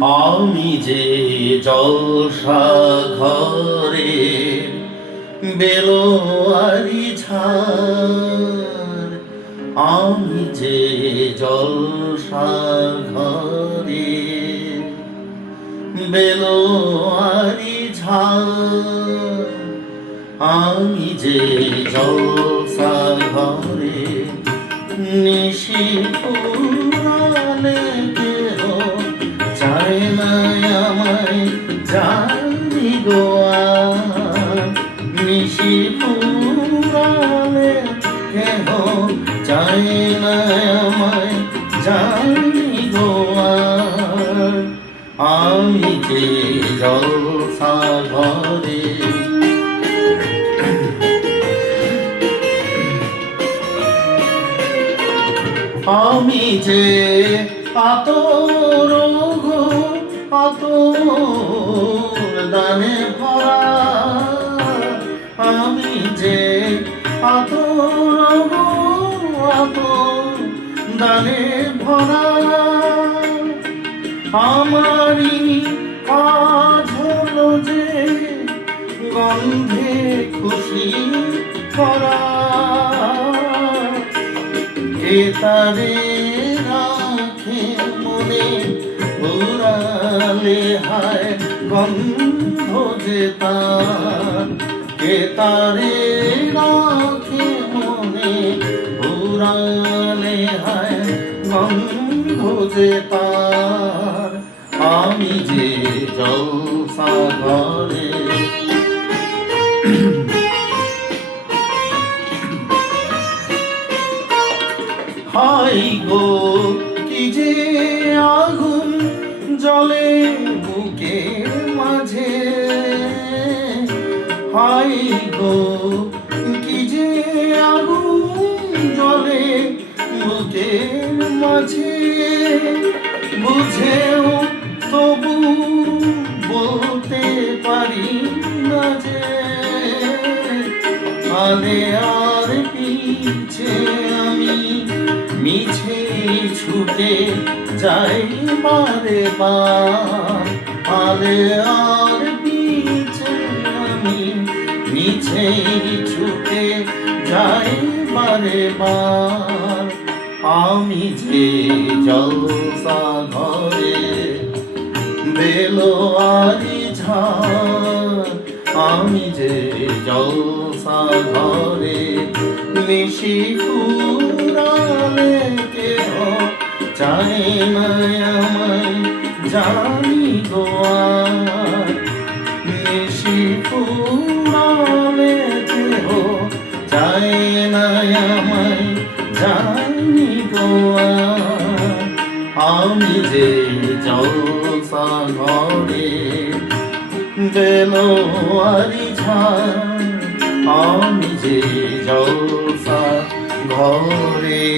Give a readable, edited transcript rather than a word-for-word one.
আমি যে জলসা ঘরে বেলোয়ারি ঝাড়, আমি যে জলসা ঘরে বেলোয়ারি ঝাড়, আমি যে জলসা ঘরে নিশি পুরালে কেহ চায় না আমায় জানি গোয়া, নিশি পুরালে কেহ চায় না আমায় জানি গোয়া, আমি যে জলসা ঘরে আমি যে আতর গো আতর দানে ভরা, আমি যে আতর গো আতর দানে ভরা, আমারই কাজ হলো যে গন্ধে খুশি করা, কে তারে রাখে মনে উড়ালে হায় গন্ধ যে তার, কে তারে রাখে মনে উড়ালে হায় গন্ধ যে তার, আমি যে জলসা ঘরে হাই গো কি যে আগুন জ্বলে বুকের মাঝে, হাই গো কি যে আগুন জ্বলে বুকের মাঝে, বুঝেও তবু বলতে পারি না যে আলে আর পিছে আমি মিছে ছুটে যাই বারে বার, আলে আর পিছে আমি মিছে ছুটে যাই বারে বার, আমি যে জলসা ঘরে বেলোয়ারি ঝাড়, আমি যে জলসা ঘরে নিশি পুরালে কেহ চায় না আমায় জানি গোয়া, নিশি পুরালে কেহ চায় না আমায় জানি গোয়া, আমি যে জলসা ঘরে বেলোয়ারি ঝাড়, আমি যে জলসা ঘরে।